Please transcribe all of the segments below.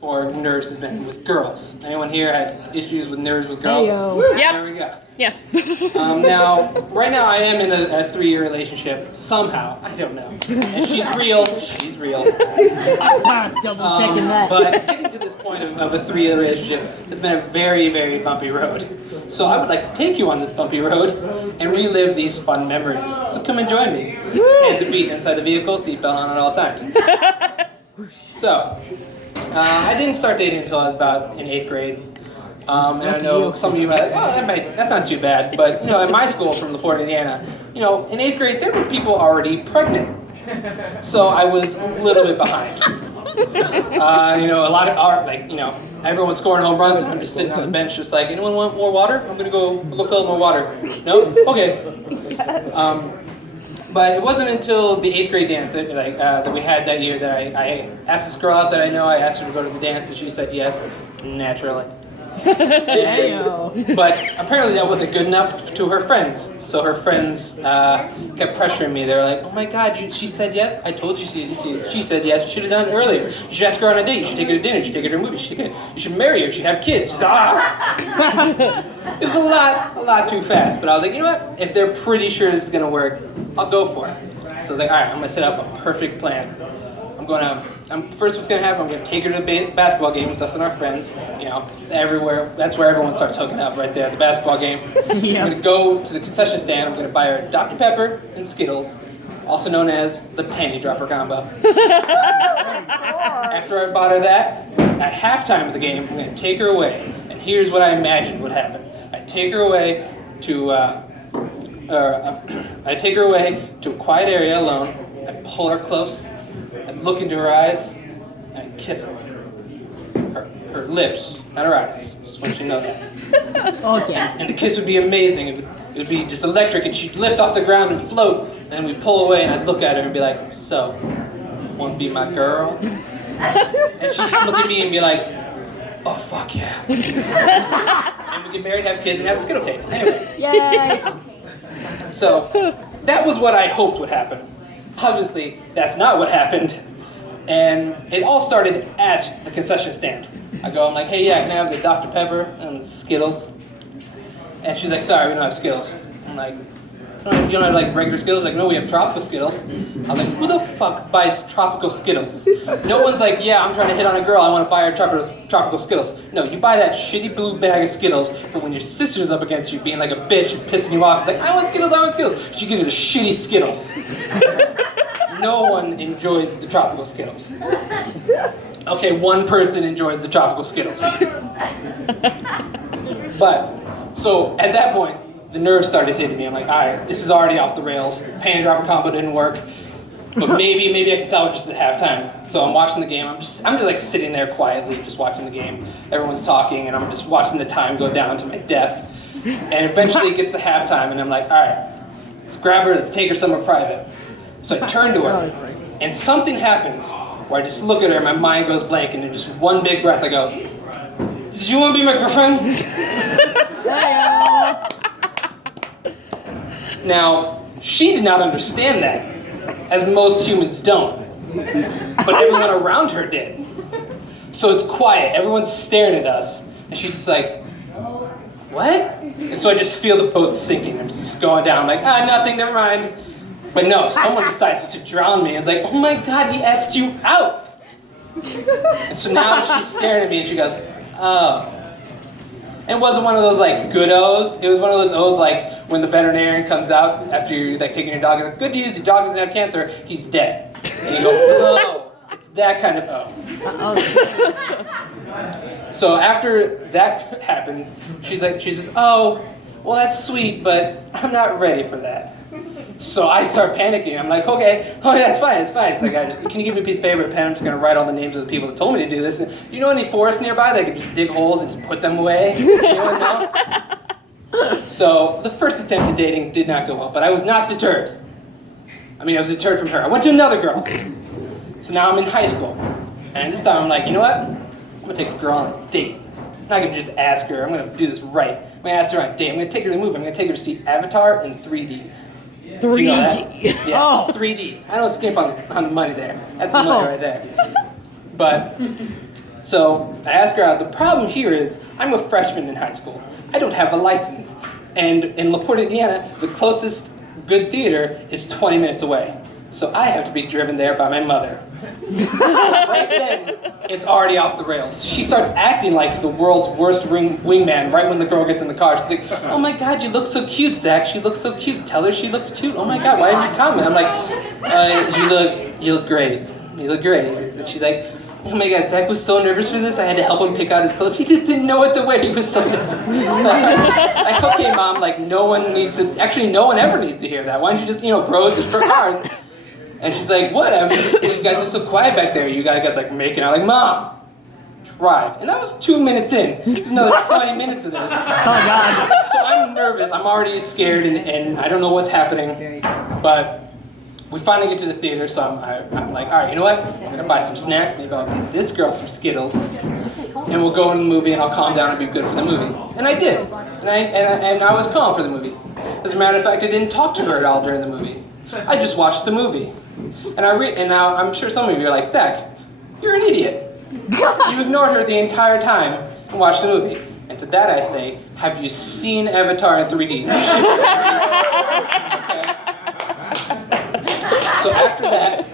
for nerves has been with girls. Anyone here had issues with nerves with girls? Hey-yo. Yep. There we go. Yes. Right now I am in a 3-year relationship, somehow. I don't know. And she's real. She's real. Double checking that. But getting to this point of a 3-year relationship has been a very, very bumpy road. So I would like to take you on this bumpy road and relive these fun memories. So come and join me. Hands to feet inside the vehicle, seatbelt on at all times. So, I didn't start dating until I was about in 8th grade. And I know some of you might be like, that's not too bad. But, in my school from LaPorte, Indiana, in 8th grade, there were people already pregnant. So I was a little bit behind. A lot of art, everyone's scoring home runs, and I'm just sitting on the bench just like, anyone want more water? I'm going to go fill up more water. No? Okay. But it wasn't until the 8th grade dance that we had that year that I asked this girl out that I know. I asked her to go to the dance, and she said yes, naturally. But apparently that wasn't good enough to her friends. So her friends kept pressuring me. They were like, "Oh my God, she said yes. I told you she said yes. You should have done it earlier. You should ask her on a date. You should take her to dinner. You should take her to a movie. You should marry her. You should have kids." It was a lot too fast. But I was like, you know what? If they're pretty sure this is gonna work, I'll go for it. So I was like, all right, I'm gonna set up a perfect plan. First what's gonna happen, I'm gonna take her to a basketball game with us and our friends. Everywhere. That's where everyone starts hooking up, right there, at the basketball game. Yeah. I'm gonna go to the concession stand. I'm gonna buy her Dr. Pepper and Skittles, also known as the panty dropper combo. After I bought her that, at halftime of the game, I'm gonna take her away. And here's what I imagined would happen. I'd take her away to a quiet area alone. I'd pull her close. I'd look into her eyes, and I'd kiss her. Her lips, not her eyes. Just want you to know that. Okay. And the kiss would be amazing. It would be just electric, and she'd lift off the ground and float. And then we'd pull away, and I'd look at her and be like, "So, want to be my girl?" And she'd just look at me and be like, "Oh, fuck yeah." And we get married, have kids, and have a Skittle cake. Anyway. Yay! So, that was what I hoped would happen. Obviously, that's not what happened, and it all started at the concession stand. I'm like, "Hey, yeah, can I have the Dr. Pepper and the Skittles?" And she's like, "Sorry, we don't have Skittles." I'm like, "You don't have like regular Skittles?" Like, "No, we have tropical Skittles." I was like, "Who the fuck buys tropical Skittles?" No one's like, "Yeah, I'm trying to hit on a girl, I want to buy her tropical Skittles." No, you buy that shitty blue bag of Skittles for when your sister's up against you being like a bitch and pissing you off. It's like, "I want Skittles, I want Skittles." She gives you the shitty Skittles. No one enjoys the tropical Skittles. Okay, one person enjoys the tropical Skittles. But, so at that point, the nerves started hitting me. I'm like, all right, this is already off the rails. Panty dropper combo didn't work. But maybe I can tell just at halftime. So I'm watching the game. I'm just like sitting there quietly, just watching the game. Everyone's talking, and I'm just watching the time go down to my death. And eventually it gets to halftime, and I'm like, all right, let's grab her, let's take her somewhere private. So I turn to her, and something happens where I just look at her, and my mind goes blank, and in just one big breath I go, "Did you want to be my girlfriend?" Now, she did not understand that, as most humans don't, but everyone around her did. So it's quiet, everyone's staring at us, and she's just like, "What?" And so I just feel the boat sinking. I'm just going down, I'm like, nothing, never mind. But no, someone decides to drown me. It's like, "Oh my God, he asked you out." And so now she's staring at me and she goes, "Oh." And it wasn't one of those like good O's. It was one of those O's like when the veterinarian comes out after you're like taking your dog. It's like, "Good news, your dog doesn't have cancer. He's dead." And you go, "Oh." It's that kind of O. So after that happens, she's just, "Oh, well that's sweet, but I'm not ready for that." So I start panicking. I'm like, "Okay, oh yeah, it's fine. It's like, can you give me a piece of paper and pen? I'm just gonna write all the names of the people that told me to do this. And you know any forests nearby that I could just dig holes and just put them away?" Anyone know? So the first attempt at dating did not go well, but I was not deterred. I was deterred from her. I went to another girl. So now I'm in high school, and this time I'm like, you know what? I'm gonna take a girl on a date. I'm not gonna just ask her. I'm gonna do this right. I'm gonna ask her on a date. I'm gonna take her to the movie. I'm gonna take her to see Avatar in 3D. 3D. You know that? Yeah, 3D. I don't skimp on the money there. That's some money right there. But So I asked her out. The problem here is I'm a freshman in high school. I don't have a license. And in LaPorte, Indiana, the closest good theater is 20 minutes away. So I have to be driven there by my mother. Right then, it's already off the rails. She starts acting like the world's worst wingman right when the girl gets in the car. She's like, oh my God, you look so cute, Zach. She looks so cute. Tell her she looks cute. Oh my God, why did you comment? I'm like, you look great. You look great. And she's like, oh my God, Zach was so nervous for this. I had to help him pick out his clothes. He just didn't know what to wear. He was so nervous. Like, okay, Mom, like no one ever needs to hear that. Why don't you just, pros is for cars. And she's like, whatever, you guys are so quiet back there. You guys like making out like, Mom, drive. And that was 2 minutes in. There's another 20 minutes of this. Oh, God. So I'm nervous. I'm already scared and I don't know what's happening. But we finally get to the theater, so I'm like, all right, you know what? I'm going to buy some snacks. Maybe I'll get this girl some Skittles. And we'll go in the movie and I'll calm down and be good for the movie. And I did. And I was calm for the movie. As a matter of fact, I didn't talk to her at all during the movie. I just watched the movie. And now I'm sure some of you are like, Zach, you're an idiot. You ignored her the entire time and watched the movie. And to that I say, have you seen Avatar in 3D? Okay. So after that,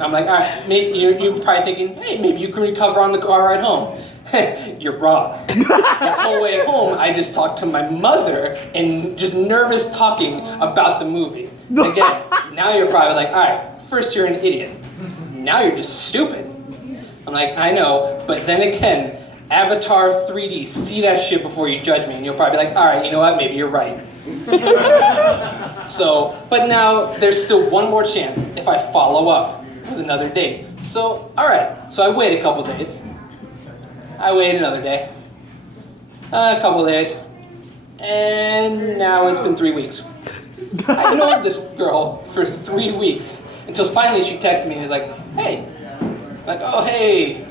I'm like, all right, you're probably thinking, hey, maybe you can recover on the car ride home. You're wrong. The whole way home, I just talked to my mother and just nervous talking about the movie. Again, now you're probably like, all right, first you're an idiot. Now you're just stupid. I'm like, I know, but then again, Avatar 3D, see that shit before you judge me, and you'll probably be like, all right, you know what, maybe you're right. So, but now there's still one more chance if I follow up with another date. So, all right, so I wait a couple days. I wait another day, a couple days, and now it's been 3 weeks. I ignored this girl for 3 weeks until finally she texted me and was like, hey. I'm like, oh, hey,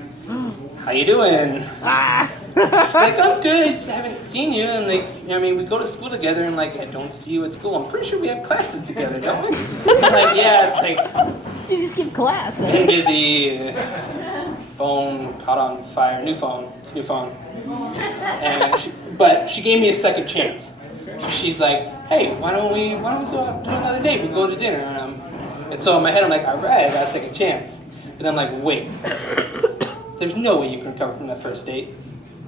how you doing? She's like, I'm good, I just haven't seen you. And we go to school together and I don't see you at school. I'm pretty sure we have classes together, don't we? I'm like, yeah, it's like, You just skip class. been busy. Phone caught on fire. New phone. It's a new phone. But she gave me a second chance. She's like, hey, why don't we go out do another date? We'll go to dinner. And so in my head I'm like, all right, I got a second chance. But I'm like, wait. There's no way you can recover from that first date.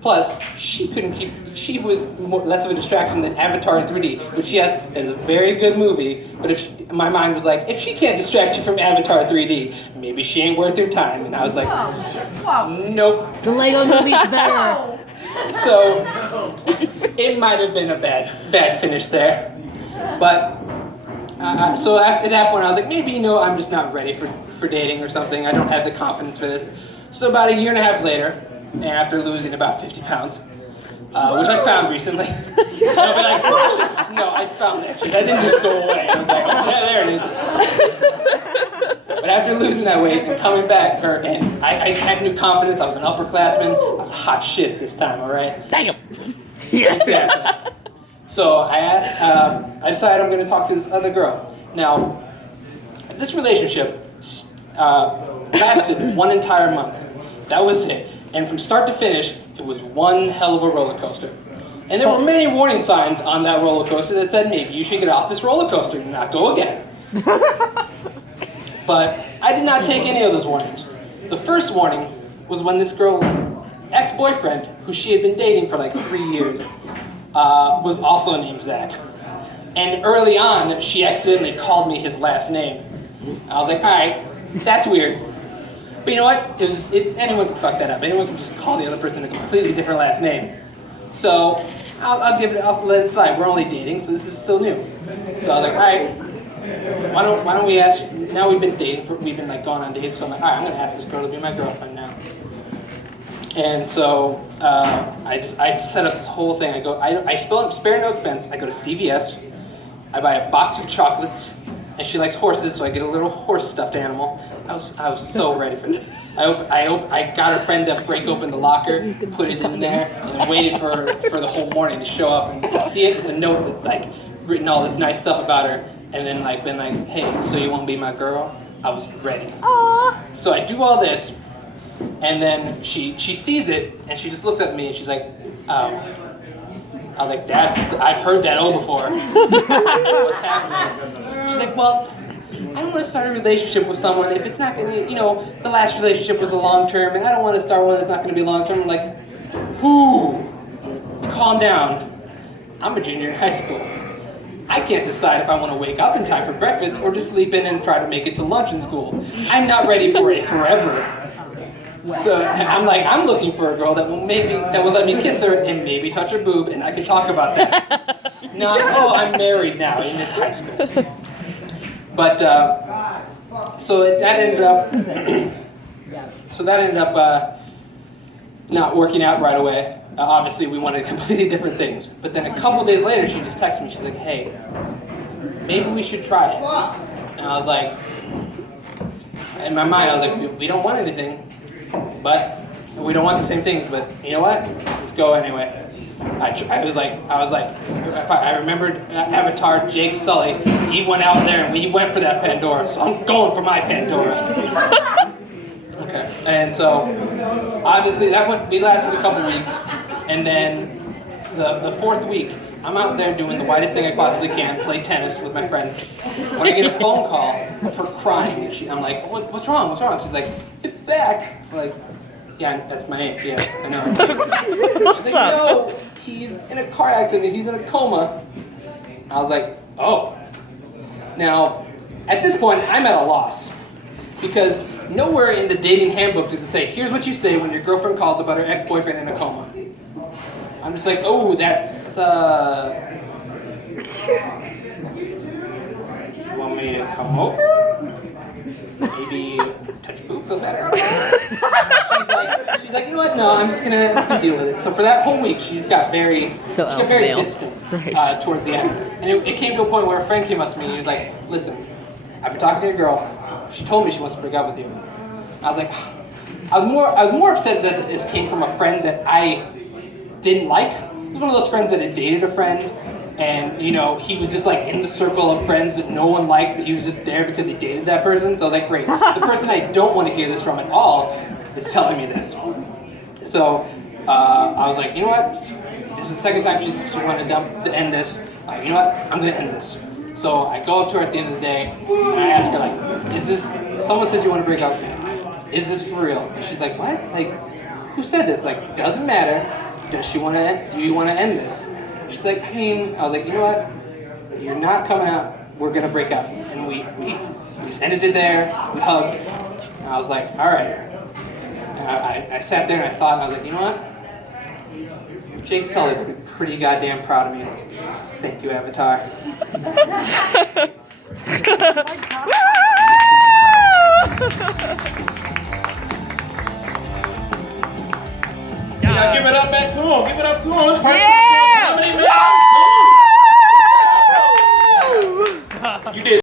Plus, she was less of a distraction than Avatar in 3D, which yes, is a very good movie, but my mind was like, if she can't distract you from Avatar 3D, maybe she ain't worth your time. And I was like, nope. The Lego movie's better. So, it might have been a bad finish there. But, so after that point, I was like, maybe, I'm just not ready for dating or something. I don't have the confidence for this. So about a year and a half later, and after losing about 50 pounds, which I found recently. So I'll be like, woo! No, I found that shit. That didn't just go away. I was like, oh, yeah, there it is. But after losing that weight and coming back, and I had new confidence, I was an upperclassman, I was hot shit this time, all right? Damn. Exactly. So I decided I'm going to talk to this other girl. Now, this relationship lasted 1 entire month. That was it. And from start to finish, it was one hell of a roller coaster. And there were many warning signs on that roller coaster that said maybe you should get off this roller coaster and not go again. But I did not take any of those warnings. The first warning was when this girl's ex-boyfriend, who she had been dating for 3 years, was also named Zach. And early on, she accidentally called me his last name. I was like, all right, that's weird. But you know what? Anyone can fuck that up. Anyone can just call the other person a completely different last name. So I'll let it slide. We're only dating, so this is still new. So I was like, all right, why don't we ask? Now we've been dating, we've been going on dates. So I'm like, all right, I'm gonna ask this girl to be my girlfriend now. And so I set up this whole thing. I spare no expense. I go to CVS. I buy a box of chocolates. And she likes horses, so I get a little horse stuffed animal. I was so ready for this. I got her friend to break open the locker, put it in there, and then waited for the whole morning to show up and see it with a note that written all this nice stuff about her, and then been like, hey, so you want to be my girl? I was ready. Aww. So I do all this, And then she sees it, and she just looks at me, and she's like, oh. I was like, I've heard that all before. What's happening? She's like, well, I don't want to start a relationship with someone if it's not going to, the last relationship was a long-term, and I don't want to start one that's not going to be long-term. I'm like, let's calm down. I'm a junior in high school. I can't decide if I want to wake up in time for breakfast or just sleep in and try to make it to lunch in school. I'm not ready for a forever. So I'm looking for a girl that will let me kiss her and maybe touch her boob, and I can talk about that. Not, I'm married now, and it's high school. But so that ended up not working out right away. Obviously, we wanted completely different things. But then a couple days later, she just texted me. She's like, "Hey, maybe we should try it." And I was like, in my mind, I was like, "We don't want anything, but we don't want the same things. But you know what? Let's go anyway." I was like, I remembered Avatar Jake Sully. He went out there and we went for that Pandora. So I'm going for my Pandora. Okay. And so obviously we lasted a couple weeks, and then the fourth week, I'm out there doing the whitest thing I possibly can, play tennis with my friends. When I get a phone call of her crying, and I'm like, what's wrong? What's wrong? She's like, it's Zach. I'm like, yeah, that's my name. Yeah, I know. She's like, no, he's in a car accident. He's in a coma. I was like, oh. Now, at this point, I'm at a loss. Because nowhere in the dating handbook does it say, here's what you say when your girlfriend calls about her ex-boyfriend in a coma. I'm just like, oh, that sucks. You want me to come over? Maybe touch boob, feel better? She's like, you know what? No, I'm just gonna deal with it. So for that whole week, she got very distant towards the end. And it came to a point where a friend came up to me and he was like, listen, I've been talking to a girl. She told me she wants to break up with you. I was like, I was more upset that this came from a friend that I didn't like. It was one of those friends that had dated a friend, and he was just like in the circle of friends that no one liked, but he was just there because he dated that person. So I was like, great. The person I don't want to hear this from at all is telling me this. So I was like, you know what? This is the second time she wanted to end this. You know what? I'm gonna end this. So I go up to her at the end of the day, and I ask her, like, is this, someone said you want to break up, is this for real? And she's like, what? Like, who said this? Like, doesn't matter. Do you want to end this? She's like, I was like, you know what? You're not coming out. We're going to break up. And we just ended it there. We hugged. And I was like, all right. And I sat there and I thought, and I was like, you know what? Jake Sully would be pretty goddamn proud of me. Thank you, Avatar. Yeah, give it up back to him. Give it up to him. It's